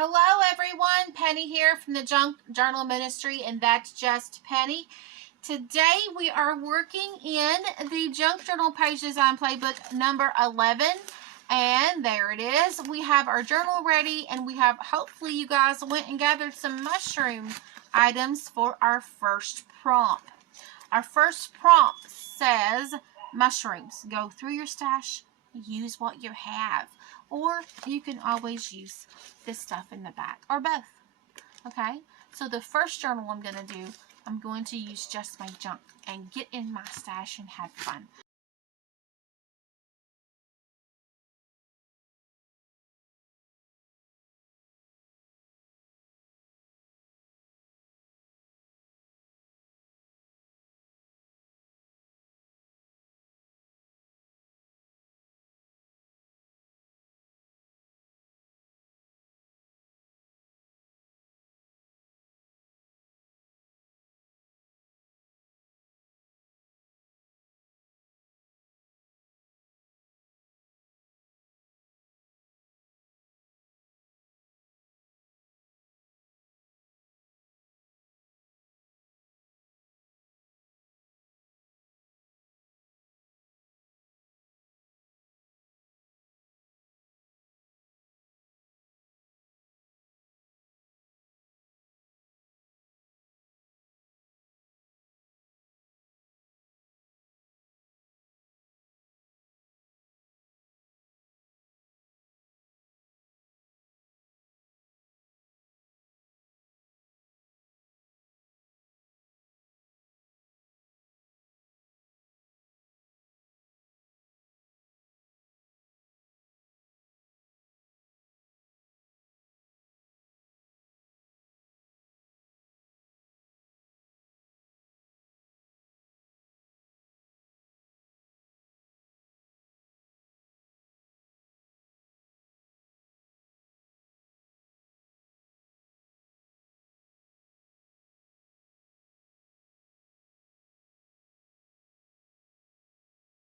Hello everyone, Penny here from the Journal Ministry, and that's just Penny. Today we are working in the Junk Journal Page Design Playbook number 11, and there it is. We have our journal ready, and we have, hopefully you guys went and gathered some mushroom items for our first prompt. Our first prompt says, mushrooms. Go through your stash, use what you have. Or you can always use this stuff in the back, or both. Okay? So the first journal I'm going to do, I'm going to use just my junk and get in my stash and have fun.